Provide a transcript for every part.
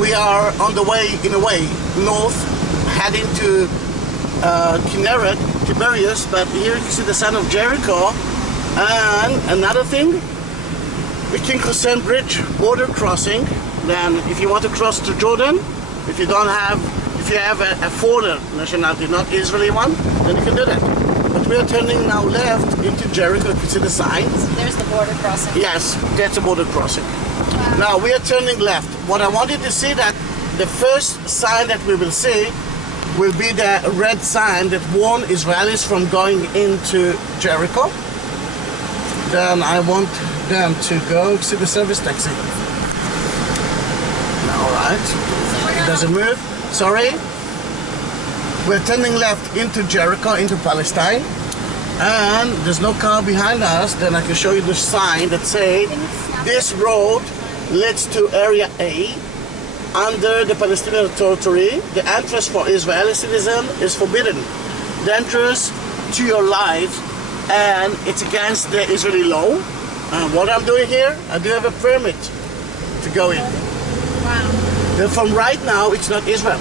we are on the way, in a way, north, heading to Kinneret, Tiberias, but here you can see the sign of Jericho. And another thing, the King Hussein Bridge, border crossing. Then if you want to cross to Jordan, if you have a foreign nationality, not Israeli one, then you can do that. But we are turning now left into Jericho. You can see the sign. There's the border crossing. Yes, that's a border crossing. Now we are turning left. What I wanted to see that the first sign that we will see will be the red sign that warns Israelis from going into Jericho. Then I want them to go see the service taxi. All right, it doesn't move. Sorry. We're turning left into Jericho, into Palestine, and there's no car behind us. Then I can show you the sign that says this road leads to Area A under the Palestinian Authority. The entrance for Israeli citizens is forbidden. The entrance to your life, and it's against the Israeli law. What I'm doing here, I do have a permit to go in. Wow. Then from right now, it's not Israel.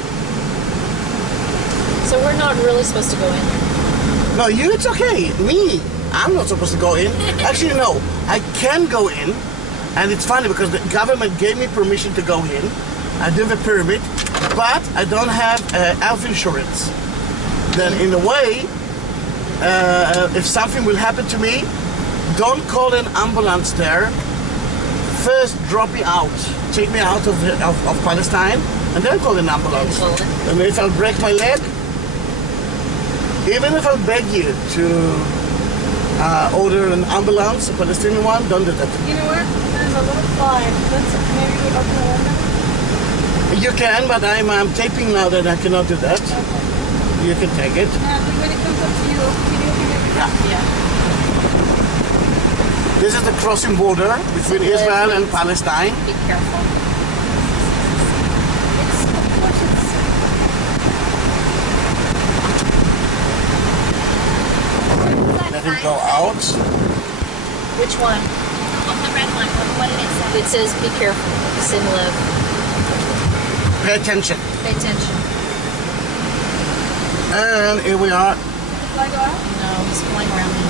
So we're not really supposed to go in here? No, you, it's okay. Me, I'm not supposed to go in. Actually, no, I can go in. And it's funny because the government gave me permission to go in. I do have a permit, but I don't have health insurance. Then in a way, if something will happen to me, don't call an ambulance there. First, drop me out. Take me out of Palestine, and then call an ambulance. And if I'll break my leg, even if I'll beg you to order an ambulance, a Palestinian one, don't do that. You know what? There's a little fly. Maybe we open the window? You can, but I'm taping now that I cannot do that. Okay. You can take it. When it comes up to you, can you open it? Yeah. This is the crossing border between Israel and Palestine. Be careful. Let him go out. Which one? The red one. What did it say? It says be careful. Sim live. Pay attention. Pay attention. And here we are. Fly go out? No, he's flying around me.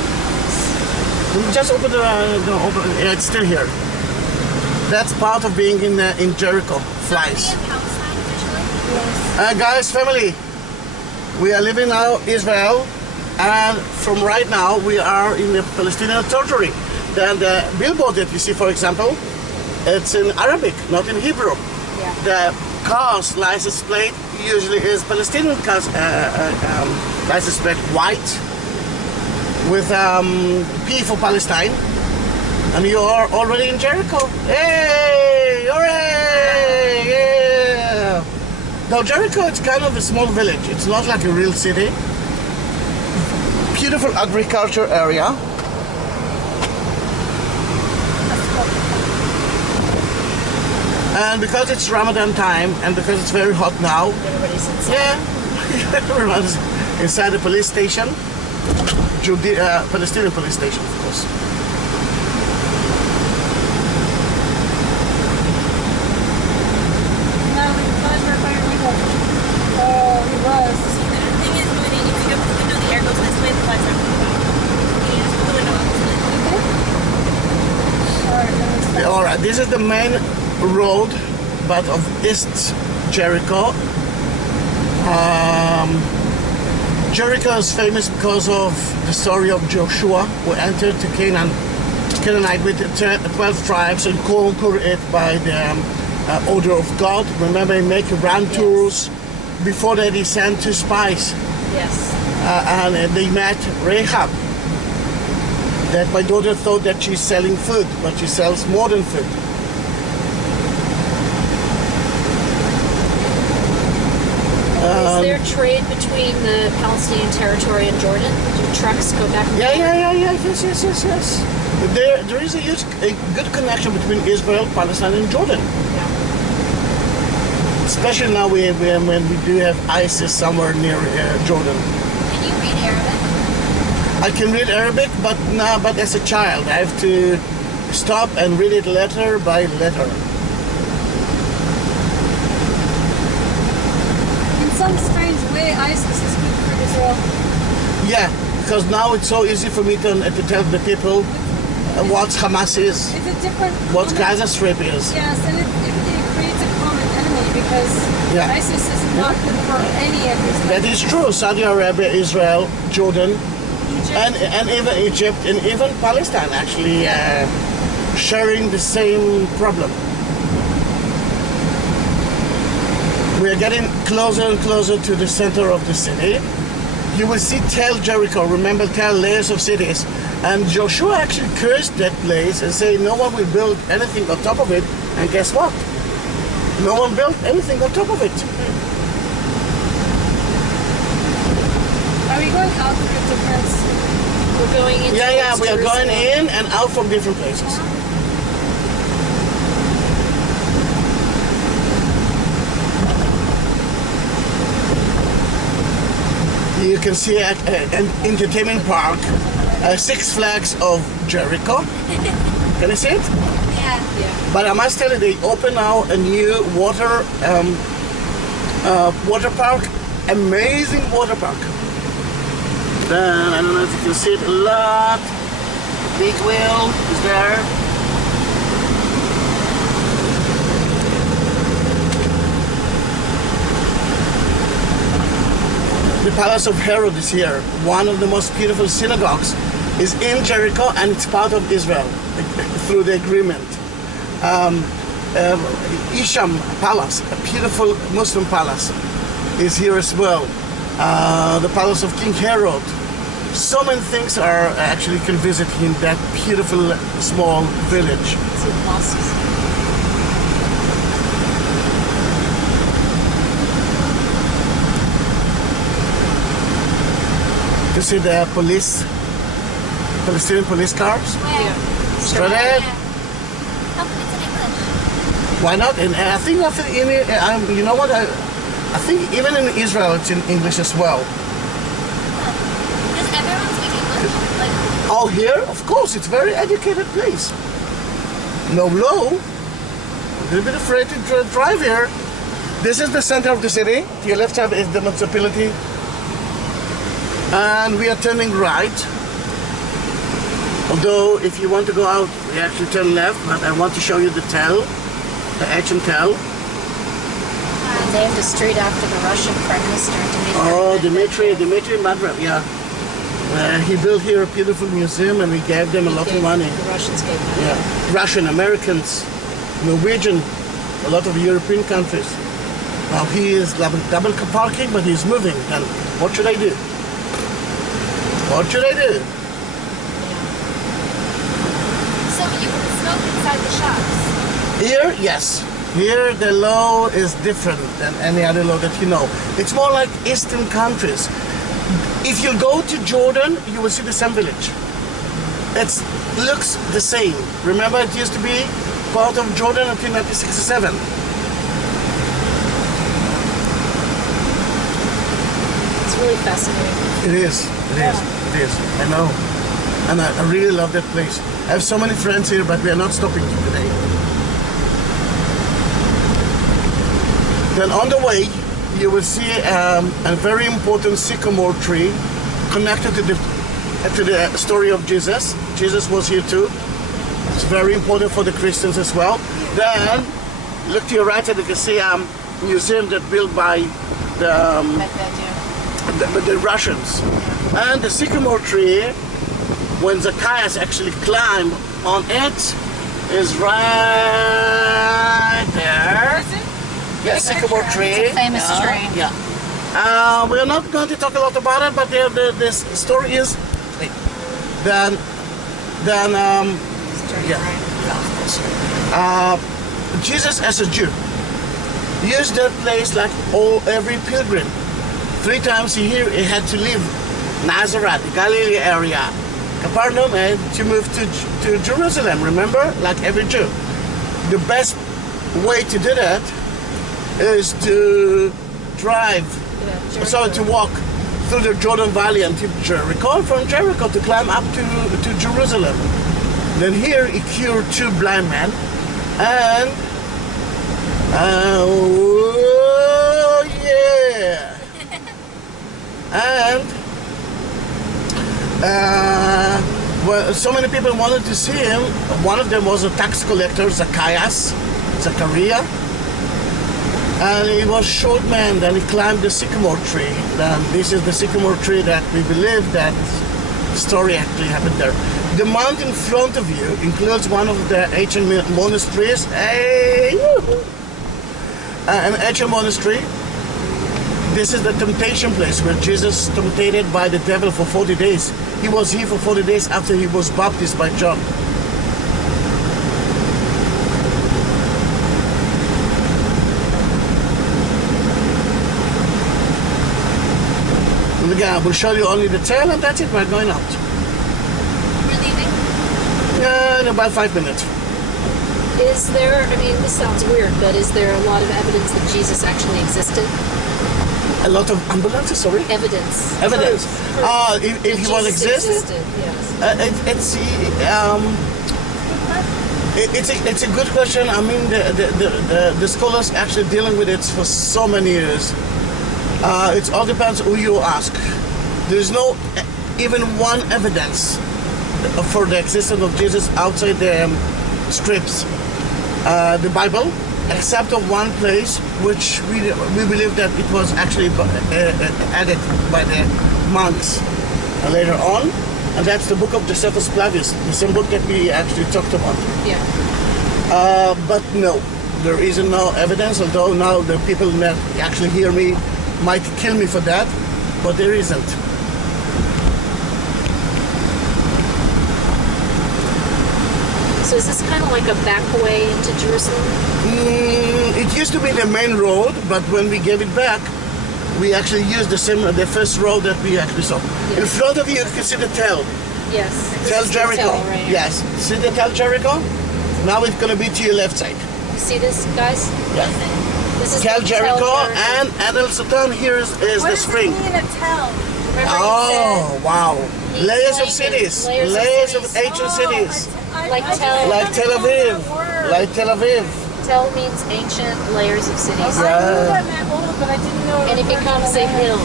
Just open the open. Yeah, it's still here. That's part of being in Jericho. Flies. Guys, family, we are living now in Israel, and from right now we are in the Palestinian Authority. Then the billboard that you see, for example, it's in Arabic, not in Hebrew. Yeah. The car's license plate usually is Palestinian car's license plate, white, with P for Palestine, and you are already in Jericho. Hey, hooray! Yeah. Now Jericho, it's kind of a small village. It's not like a real city. Beautiful agriculture area. And because it's Ramadan time, and because it's very hot now, Everybody's inside. yeah, everyone's inside the police station. Palestinian police station, of course. No, the flies were by your window. Oh, he was. The thing is, when you open the window, the air goes this way, the flies are moving out. You just put the window up. All right, this is the main road, but of East Jericho. Jericho is famous because of the story of Joshua, who entered to Canaanite with the 12 tribes and conquered it by the order of God. Remember, he made grand tours. Before that, he sent 2 spies. Yes. And they met Rahab. That my daughter thought that she's selling food, but she sells more than food. Is there trade between the Palestinian territory and Jordan? Do trucks go back and forth? Yeah. Yes. There is a good connection between Israel, Palestine, and Jordan. Yeah. Especially now when we do have ISIS somewhere near Jordan. Can you read Arabic? I can read Arabic, but as a child, I have to stop and read it letter by letter. ISIS is good for Israel. Yeah, because now it's so easy for me to tell the people what Hamas is, It's a different... what Gaza Strip is. Yes, and it creates a common enemy because Yeah. ISIS is not good for any of these That is true. Saudi Arabia, Israel, Jordan, Egypt. and even Egypt, and even Palestine actually sharing the same problem. We are getting closer and closer to the center of the city. You will see Tel Jericho, remember Tel, layers of cities. And Joshua actually cursed that place and said no one will build anything on top of it. And guess what? No one built anything on top of it. Are we going out for different... We're going into Yeah, we are going Jerusalem. in and out from different places. You can see an entertainment park, Six Flags of Jericho. Can you see it? Yeah. But I must tell you, they open now a new water park, amazing water park. Then I don't know if you can see it a lot. Big wheel is there. The Palace of Herod is here. One of the most beautiful synagogues is in Jericho, and it's part of Israel through the agreement. Isham Palace, a beautiful Muslim palace, is here as well. The Palace of King Herod. So many things are actually can visit in that beautiful small village. See the mosques. You see the Palestinian police cars? Yeah. Straight ahead. Oh, it's in English. Why not? And I think you know what? I think even in Israel it's in English as well. Does everyone speak English? Like, Oh, here? Of course, it's a very educated place. No law. A little bit afraid to drive here. This is the center of the city. To your left hand is the municipality. And we are turning right. Although, if you want to go out, we actually turn left, but I want to show you the Tel, the ancient Tel. Named the street after the Russian Prime Minister, Dmitry. Oh, Dmitry Medvedev, yeah. He built here a beautiful museum and we gave them a lot of money. The Russians gave money. Yeah, Russian, Americans, Norwegian, a lot of European countries. Now he is double parking, but he's moving. And what should I do? What should I do? so you can smoke inside the shops. Here, yes. Here the law is different than any other law that you know. It's more like Eastern countries. If you go to Jordan, you will see the same village. It looks the same. Remember, it used to be part of Jordan until 1967. It's really fascinating. It is. It is. I know. And I really love that place. I have so many friends here, but we are not stopping today. Then on the way, you will see a very important sycamore tree connected to the story of Jesus. Jesus was here too. It's very important for the Christians as well. Then, look to your right and you can see a museum that built by the Russians. And the sycamore tree, when Zacchaeus actually climbed on it, is right there. Yeah, sycamore tree. It's a famous tree. Yeah. We're not going to talk a lot about it, but this story is Jesus as a Jew used that place like every pilgrim. 3 times a year he had to leave Nazareth, the Galilee area, Capernaum, and to move to Jerusalem. Remember, like every Jew. The best way to do that is to to walk through the Jordan Valley until Jericho, from Jericho to climb up to Jerusalem. Then here he cured 2 blind men, and oh yeah, so many people wanted to see him. One of them was a tax collector, Zachariah. And he was short man, then he climbed the sycamore tree. And this is the sycamore tree that we believe that story actually happened there. The mountain in front of you includes one of the ancient monasteries. Hey! An ancient monastery. This is the temptation place where Jesus tempted by the devil for 40 days. He was here for 40 days after he was baptized by John. And again, I will show you only the tail and that's it, we're going out. We're leaving? In about 5 minutes. Is there, I mean, this sounds weird, but is there a lot of evidence that Jesus actually existed? A lot of ambulances, sorry? Evidence. Evidence. If he was existed, yes. It's a good question. I mean, the scholars actually dealing with it for so many years. It all depends who you ask. There's no even one evidence for the existence of Jesus outside the scripts, the Bible, except of one place which we believe that it was actually added by the monks later on, and that's the book of Josephus Flavius, the same book that we actually talked about. Yeah. But no, there is no evidence, although now the people that actually hear me might kill me for that, but there isn't. So is this kind of like a back way into Jerusalem? It used to be the main road, but when we gave it back, we actually used the first road that we actually saw. Yes. In front of you, you can see the Tel. Yes. Tel Jericho. Tel, right? Yes. See the Tel Jericho? Now it's going to be to your left side. You see this, guys? Yeah. This is Tel the Jericho and El Sultan. Here is What the does spring. it mean to tell? Oh, wow. He Layers of explained it. cities. Layers of Layers of cities. ancient cities. Like Tel. Like Tel Aviv. Like Tel Aviv. Tel means ancient layers of cities. I knew that meant old, but I didn't know. And it becomes a hill.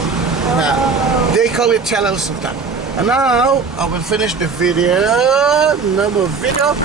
Now, they call it Tel El Sultan. And now I will finish the video. No more video.